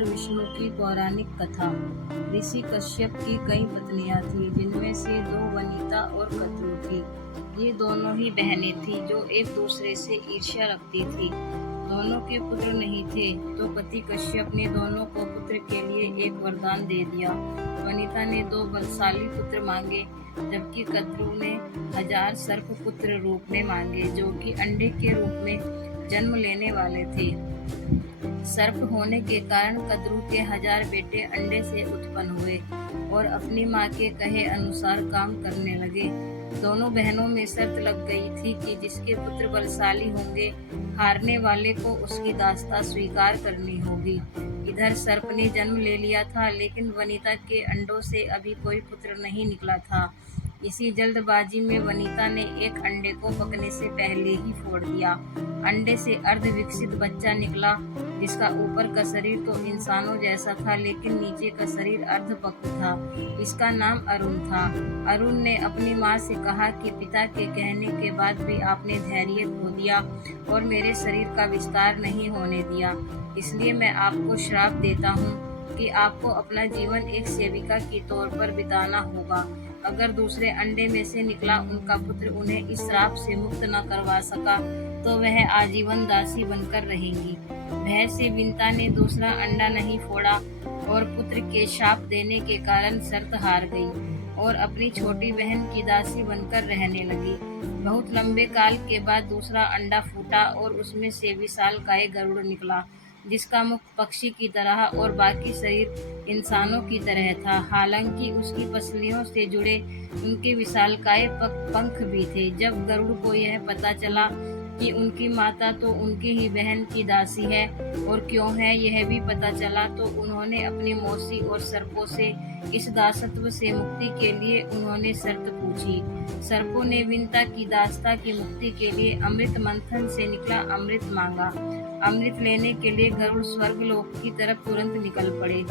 और विष्णु की पौराणिक कथा। ऋषि कश्यप की कई पत्नियां थीं, जिनमें से 2 वनिता और कद्रू थी। ये दोनों ही बहनें थीं जो एक दूसरे से ईर्ष्या रखती थीं। दोनों के पुत्र नहीं थे, तो पति कश्यप ने दोनों को पुत्र के लिए एक वरदान दे दिया। वनिता ने 2 बलशाली पुत्र मांगे, जबकि कद्रू ने 1000 सर्प पुत्र रूप में मांगे, जो कि अंडे के रूप में जन्म लेने वाले थे। सर्प होने के कारण कद्रू के 1000 बेटे अंडे से उत्पन्न हुए और अपनी माँ के कहे अनुसार काम करने लगे। दोनों बहनों में शर्त लग गई थी कि जिसके पुत्र बलशाली होंगे, हारने वाले को उसकी दासता स्वीकार करनी होगी। इधर सर्प ने जन्म ले लिया था, लेकिन वनिता के अंडों से अभी कोई पुत्र नहीं निकला था। इसी जल्दबाजी में वनिता ने एक अंडे को पकने से पहले ही फोड़ दिया। अंडे से अर्ध विकसित बच्चा निकला, जिसका ऊपर का शरीर तो इंसानों जैसा था, लेकिन नीचे का शरीर अर्धपक्त था। इसका नाम अरुण था। अरुण ने अपनी माँ से कहा कि पिता के कहने के बाद भी आपने धैर्य खो दिया और मेरे शरीर का विस्तार नहीं होने दिया, इसलिए मैं आपको श्राप देता हूँ कि आपको अपना जीवन एक सेविका के तौर पर बिताना होगा। अगर दूसरे अंडे में से निकला उनका पुत्र उन्हें इस श्राप से मुक्त न करवा सका, तो वह आजीवन दासी बनकर रहेंगी। भय से विंता ने दूसरा अंडा नहीं फोड़ा और पुत्र के शाप देने के कारण शर्त हार गई और अपनी छोटी बहन की दासी बनकर रहने लगी। बहुत लंबे काल के बाद दूसरा अंडा फूटा और उसमें से विशालकाय गरुड़ निकला, जिसका मुख पक्षी की तरह और बाकी शरीर इंसानों की तरह था। हालांकि उसकी पसलियों से जुड़े उनके विशालकाय पंख भी थे। जब गरुड़ को यह पता चला कि उनकी माता तो उनकी ही बहन की दासी है और क्यों है यह भी पता चला, तो उन्होंने अपनी मौसी और सर्पों से इस दासत्व से मुक्ति के लिए उन्होंने शर्त पूछी। सर्पों ने विंता की दासता की मुक्ति के लिए अमृत मंथन से निकला अमृत मांगा। अमृत लेने के लिए गरुड़ स्वर्गलोक की तरफ तुरंत निकल पड़े।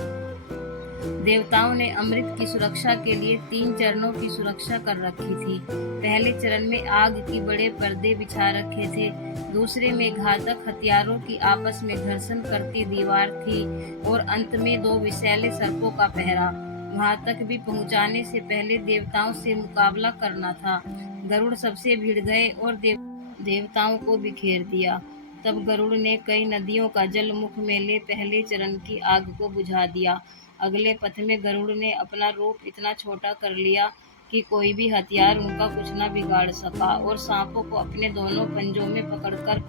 देवताओं ने अमृत की सुरक्षा के लिए 3 चरणों की सुरक्षा कर रखी थी। पहले चरण में आग की बड़े पर्दे बिछा रखे थे, दूसरे में घातक हथियारों की आपस में घर्षण करती दीवार थी और अंत में 2 विषैले सर्पों का पहरा। वहां तक भी पहुंचाने से पहले देवताओं से मुकाबला करना था। गरुड़ सबसे भिड़ गए और देवताओं को बिखेर दिया। तब गरुड़ ने कई नदियों का जल मुख में ले पहले चरण की आग को बुझा दिया। अगले पथ में गरुड़ ने अपना रूप इतना छोटा कर लिया कि कोई भी हथियार उनका कुछ न बिगाड़ सका और सांपों को अपने दोनों पंजों में पकड़कर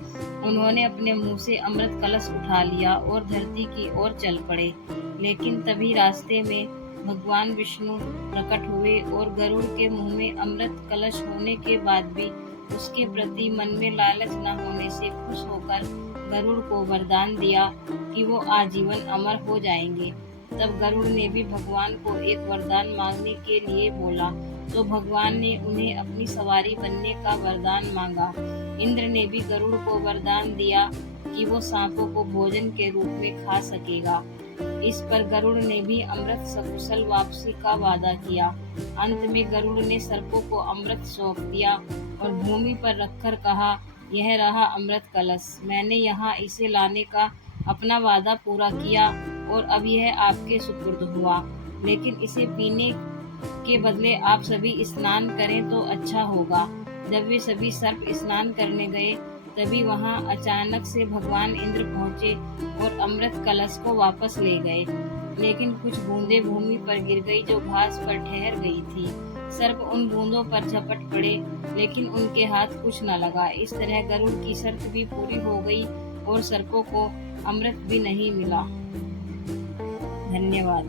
उन्होंने अपने मुंह से अमृत कलश उठा लिया और धरती की ओर चल पड़े। लेकिन तभी रास्ते में भगवान विष्णु प्रकट हुए और गरुड़ के मुंह में अमृत कलश होने के बाद भी उसके प्रति मन में लालच न होने से खुश होकर गरुड़ को वरदान दिया कि वो आजीवन अमर हो जाएंगे। तब गरुड़ ने भी भगवान को एक वरदान मांगने के लिए बोला, तो भगवान ने उन्हें अपनी सवारी बनने का वरदान मांगा। इंद्र ने भी गरुड़ को वरदान दिया कि वो सांपों को भोजन के रूप में खा सकेगा। इस पर गरुड़ ने भी अमृत सकुशल वापसी का वादा किया। अंत में गरुड़ ने सर्पों को अमृत सौंप दिया और भूमि पर रखकर कहा, यह रहा अमृत कलश। मैंने यहाँ इसे लाने का अपना वादा पूरा किया और अब यह आपके सुपुर्द हुआ, लेकिन इसे पीने के बदले आप सभी स्नान करें तो अच्छा होगा। जब वे सभी सर्प स्नान करने गए, तभी वहां अचानक से भगवान इंद्र पहुंचे और अमृत कलश को वापस ले गए। लेकिन कुछ बूंदें भूमि पर गिर गई जो घास पर ठहर गई थी। सर्प उन बूंदों पर झपट पड़े, लेकिन उनके हाथ कुछ न लगा। इस तरह गरुड़ की शर्त भी पूरी हो गई और सर्पों को अमृत भी नहीं मिला। धन्यवाद।